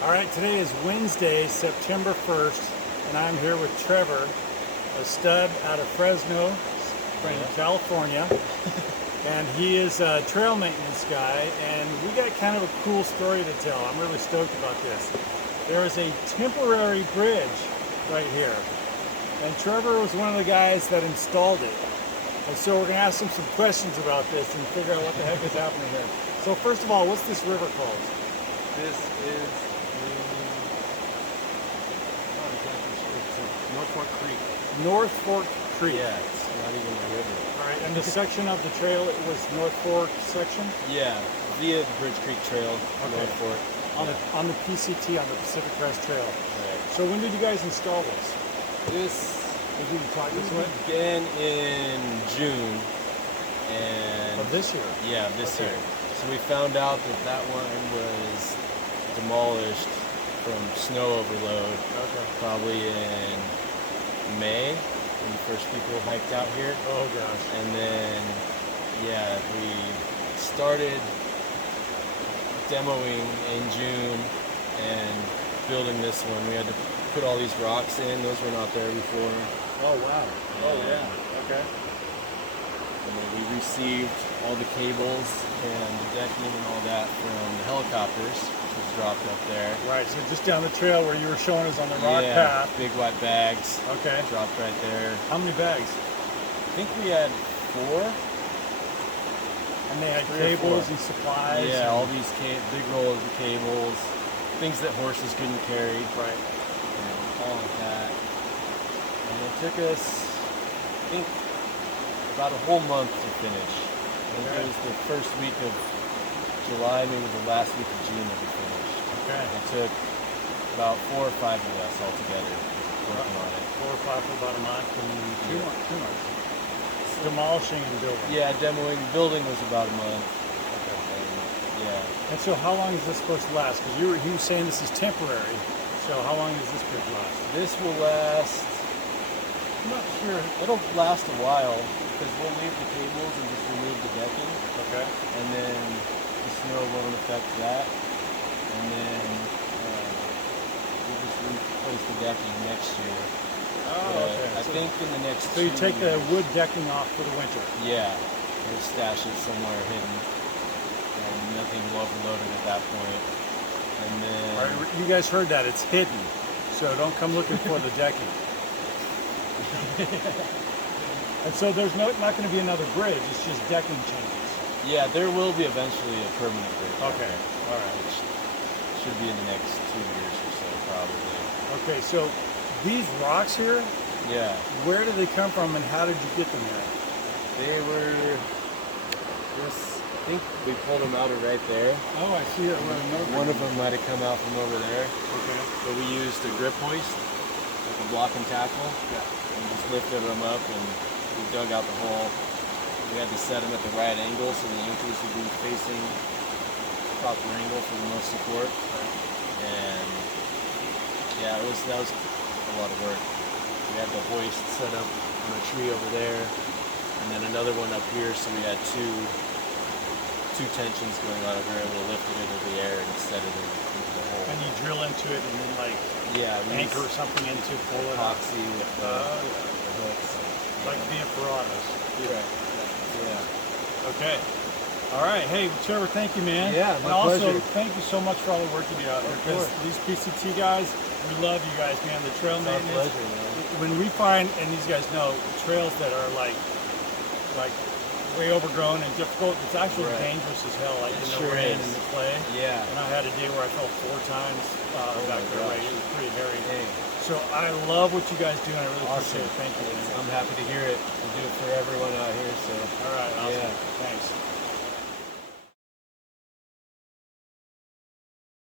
All right, today is Wednesday, September 1st, and I'm here with Trevor, a stud out of Fresno, California. And he is a trail maintenance guy, and we got kind of a cool story to tell. I'm really stoked about this. There is a temporary bridge right here, and Trevor was one of the guys that installed it. And so we're going to ask him some questions about this and figure out what the heck is happening here. So first of all, what's this river called? This is not exactly sure. It's North Fork Creek. North Fork Creek. Yeah, it's not even a river. All right, and the section of the trail, it was North Fork section? Yeah, via the Bridge Creek Trail, North Fork. On the PCT, on the Pacific Crest Trail. Right. So when did you guys install this? Did you talk this way? Began in June. And Of this year? Yeah, this year. So we found out that that one was demolished from snow overload, probably in May, when the first people hiked out here. Oh gosh. And then, yeah, we started demoing in June and building this one. We had to put all these rocks in. Those were not there before. Oh wow. Oh yeah. Okay. And then we received all the cables and the decking and all that from the helicopters, which was dropped up there. Right, so just down the trail where you were showing us on the rock path. Big white bags. Okay. Dropped right there. How many bags? I think we had 4. And they had 3 or 4. cables and supplies. Yeah, all these big rollers of cables, things that horses couldn't carry. Right. And all of that. And it took us, I think, about a whole month to finish. I think it was the first week of July, maybe the last week of June that we finished. Okay. It took about 4 or 5 of us all together working on it. 4 or 5 for about a month and 2 months. Demolishing and building. Yeah, demoing, building was about a month. Okay. And, yeah. And so how long is this supposed to last? Because he was saying this is temporary. So how long does this bridge last? This will last, I'm not sure, it'll last a while because we'll leave the cables and just remove the decking. Okay. And then the snow won't affect that. And then we'll just replace the decking next year. Oh, okay. I think in the next So you 2 take the years. wood decking off for the winter? Yeah. We'll stash it somewhere hidden. And nothing will overload it at that point. And then... All right, you guys heard that. It's hidden. So don't come looking for the decking. And so there's not going to be another bridge. It's just decking changes. Yeah, there will be eventually a permanent bridge. Okay. All right. Which should be in the next 2 years or so, probably. Okay, so these rocks here, Yeah. where did they come from and how did you get them there? They were I think we pulled them out of right there. Oh, I see that. One of them might have come out from over there. Okay. So we used a grip hoist, like a block and tackle, and just lifted them up and we dug out the hole. We had to set them at the right angle so the anchors would be facing the proper angle for the most support. And yeah, that was a lot of work. We had the hoist set up on a tree over there, and then another one up here, so we had two tensions going on. We were able to lift it into the air and set it into the hole. And you drill into it and then anchor something into, pull it up. Epoxy with the hooks. Like the Imperados. Yeah. Yeah. Okay. All right. Hey, Trevor, thank you, man. Yeah, and my also, pleasure. thank you so much for all the work you do out there. Because these PCT guys, we love you guys, man. The trail It's our maintenance. pleasure, man. When we find, and these guys know, trails that are like way overgrown and difficult, it's actually dangerous as hell. Like in the rain and the clay. Yeah. And I had a day where I fell 4 times back there. gosh. It was pretty hairy. Hey. So I love what you guys do, and I really Awesome. appreciate it. Thank you, man. I'm happy to hear it. We do it for everyone out here, so. All right. Awesome. Yeah. Thanks.